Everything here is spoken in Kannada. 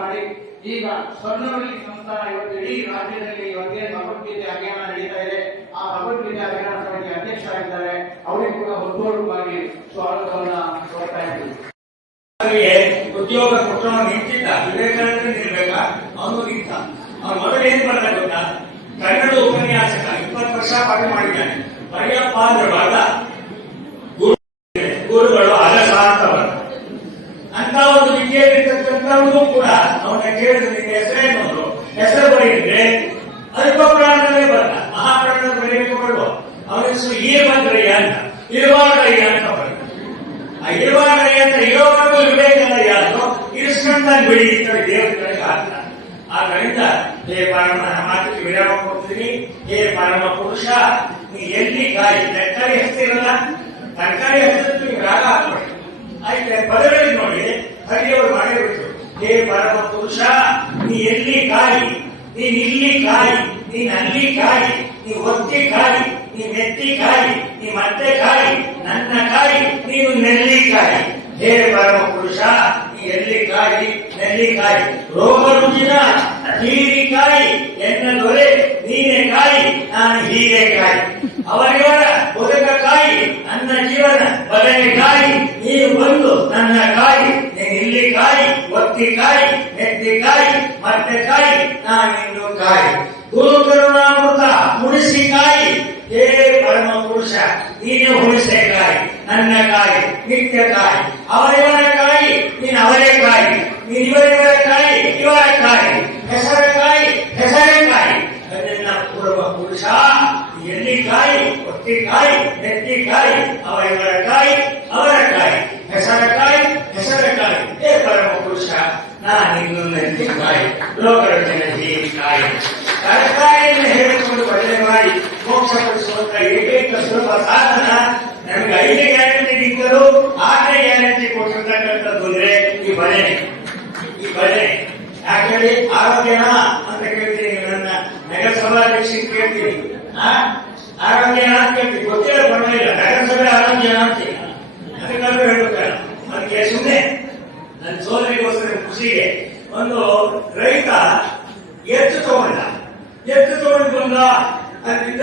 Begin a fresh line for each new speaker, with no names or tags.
ಮಾಡಿ. ಈಗ ಸ್ವರ್ಣವಲ್ಲಿ ಸಂಸ್ಥಾನ ಇವತ್ತು ಇಡೀ ರಾಜ್ಯದಲ್ಲಿ ಇವತ್ತೇ ಭಗವದ್ಗೀತೆ ಅಭಿಯಾನ ನಡೀತಾ ಇದೆ. ಆ ಭಗವದ್ಗೀತೆ ಅಭಿಯಾನ ಸಮಿತಿ ಅಧ್ಯಕ್ಷರಾಗಿದ್ದಾರೆ. ಅವರಿಗೆ ಕೂಡ ಹೃತ್ಪೂರ್ವಕವಾಗಿ ಸ್ವಾಗತವನ್ನ ಕೊಡ್ತಾ ಇದ್ದೀವಿ.
ಉದ್ಯೋಗ ಕೊಟ್ಟವನು ನಿಂತಿದ್ದ ವಿವೇಕಾನಂದ ನಿಲ್ಬೇಕಾ ಅವನು ನಿಂತ ಅವನು ಮೊದಲು ಏನ್ ಮಾಡ್ದ ಗೊತ್ತಾ? ಕನ್ನಡ ಉಪನ್ಯಾಸಕ ಇಪ್ಪತ್ತು ವರ್ಷ ಪಾಠ ಮಾಡಿದ್ದಾನೆ. ಬರೆಯಪ್ಪ ಅಂದ್ರೆ ಬಾದ ಗುರು ಗುರುಗಳು ಅಲಸಾಂತವರು ಅಂತ ಒಂದು ವಿದ್ಯೆಯಲ್ಲಿರ್ತಕ್ಕಂಥವ್ರಿಗೂ ಕೂಡ ಅವನ ಕೇಳಿದ ನಿನ್ನ ಹೆಸರೇನು ಹೆಸರು ಬರೆಯಿದ್ರೆ ಅಲ್ಪಪ್ರಾಣದಲ್ಲೇ ಬರಲ್ಲ. ಮಹಾಪ್ರಾಣ ಬರೆಯಕ್ಕೆ ಬರುವ ಅವನ ಹೆಸರು ಈರ್ವಂದ್ರಯ್ಯ ಅಂತ. ಇರುವಾಗಯ್ಯ ಅಂತ ಬರಲ್ಲ. ಆ ಇರುವಾಗಯ್ಯ ಅಂತ ಇರೋವರೆಗೂ ವಿವೇಕಾನಯ್ಯ ಅಂತ ಇರಿಸ್ಕೊಂಡಾಗ ಕಡೆಗೆ ಆಗ್ತಾರೆ ಆದ್ದರಿಂದ, ಹೇ ಪರಮ ಮಾತಿಗೆ ವಿರಾಮ ಕೊಡ್ತೀನಿ. ಹೇ ಪರಮ ಪುರುಷ, ನೀ ಎಲ್ಲಿ ಗಾಯಿ ತರಕಾರಿ ಹಚ್ತಿರಲ್ಲ? ತರಕಾರಿ ನೀವು ರಾಗ ಹಾಕ್ಬೇಡಿ ಆಯ್ತು ಮಾಡಿರ್ಬೇಕು ಹೇ ಪರಮ ಪುರುಷ ನೀ ಎಲ್ಲಿ ಕಾಯಿ ನೀನ್ ಇಲ್ಲಿ ಕಾಯಿ ನೀನ್ ಅಲ್ಲಿ ಕಾಯಿ, ನೀ ಒತ್ತಿ ಕಾಯಿ, ನೀ ಮೆತ್ತಿ ಕಾಯಿ, ನೀ ಮತ್ತೆ ಕಾಯಿ, ನನ್ನ ಕಾಯಿ, ನೀನು ನೆಲ್ಲಿಕಾಯಿ ಹೇ ಪರಮ ಪುರುಷ ನೀ ಎಲ್ಲಿ ಕಾಯಿ ನೆಲ್ಲಿಕಾಯಿ ರೋಗ ರುಜಿನ ಹೀರಿಕಾಯಿ ಎನ್ನ ದೊರೆ, ನೀನೆ ಕಾಯಿ, ನಾನು ಹೀರೆಕಾಯಿ ಅವರಿವರ ಕಾಯಿ ನನ್ನ ಜೀವನ ಬದನೆಕಾಯಿ ನೀನು ಬಂದು ನನ್ನ ಕಾಯಿ. ನೀನು ಇಲ್ಲಿ ಕಾಯಿ ಒತ್ತಿ ಕಾಯಿ ಎತ್ತಿ ಕಾಯಿ ಮತ್ತೆ ಕಾಯಿ ನಾನಿನ್ನು ಕಾಯಿ ಗುರು ಕರುಣಾಮೃತ ಮುಡಿಸಿ ಕಾಯಿ ಹೇ ಪರಮ ಪುರುಷ ನೀನು ಹುಣಿಸೆ ಕಾಯಿ ನನ್ನ ಕಾಯಿ ನಿತ್ಯ ಕಾಯಿ ಅವರಿವರ ಕಾಯಿ ನೀನು ಅವರೇ ಕಾಯಿ ನೀನು ಇವರಿವರ ಕಾಯಿ ಇವರ ಕಾಯಿ ಹೆಸರ ಕಾಯಿ ಹೆಸರೇ ಕಾಯಿ ಅದನ್ನ ಪೂರ್ವ ಪುರುಷ ಎಲ್ಲಿ ಕಾಯಿ ಒತ್ತಿ ಕಾಯಿ ನೆತ್ತಿ ಕಾಯಿ ಅವರಿವರ ಕಾಯಿ ಅವರ ಕಾಯಿ ಹೆಸರ ಕಾಯಿ ಹೆಸರ ಕಾಯಿ ಹೇ ಪರಮ ಪುರುಷ ನಾನಿನ್ನು ನೆತ್ತಿ ಹೀರಿ ಕಾಯಿ ತರಕಾರಿಯನ್ನು ಹೇಳಿಕೊಂಡು ಒಳ್ಳೆ ಮಾಡಿ ಮೋಕ್ಷ ಪಡಿಸುವಂತ ಏಕೈಕ ಸುಲಭ ಸಾಧನ ನಮಗೆ ಐದು ಗ್ಯಾರಂಟಿ ನಿಂತರೂ ಆರನೇ ಗ್ಯಾರಂಟಿ ಕೊಟ್ಟಿರ್ತಕ್ಕಂಥದ್ದು ಅಂದ್ರೆ ಈ ಭಜನೆ ಈ ಭಜನೆ ಯಾಕಂದ್ರೆ ಆರೋಗ್ಯನ ಅಂತ ಕೇಳ್ತೀನಿ ನನ್ನ ನಗರಸಭಾಧ್ಯಕ್ಷ ಕೇಳ್ತೀನಿ? ಆರೋಗ್ಯನ ಅಂತ ಕೇಳ್ತೀನಿ ಗೊತ್ತಿಲ್ಲ ಬರಲಿಲ್ಲ ನಗರಸಭೆ ಆರೋಗ್ಯನ ಅಂತೀನಿ ಅದಕ್ಕಾದ್ರೂ ಹೇಳ್ಬೇಕಲ್ಲ ಅದಕ್ಕೆ ಸುಮ್ಮನೆ ನನ್ನ ಸೋದರಿಗೋಸ್ಕರ ಖುಷಿಗೆ ಒಂದು ರೈತ ಹೆಚ್ಚು ತಗೊಂಡ. ಹೆಚ್ಚು ತಗೊಂಡು ಬಂದ ಅದರಿಂದ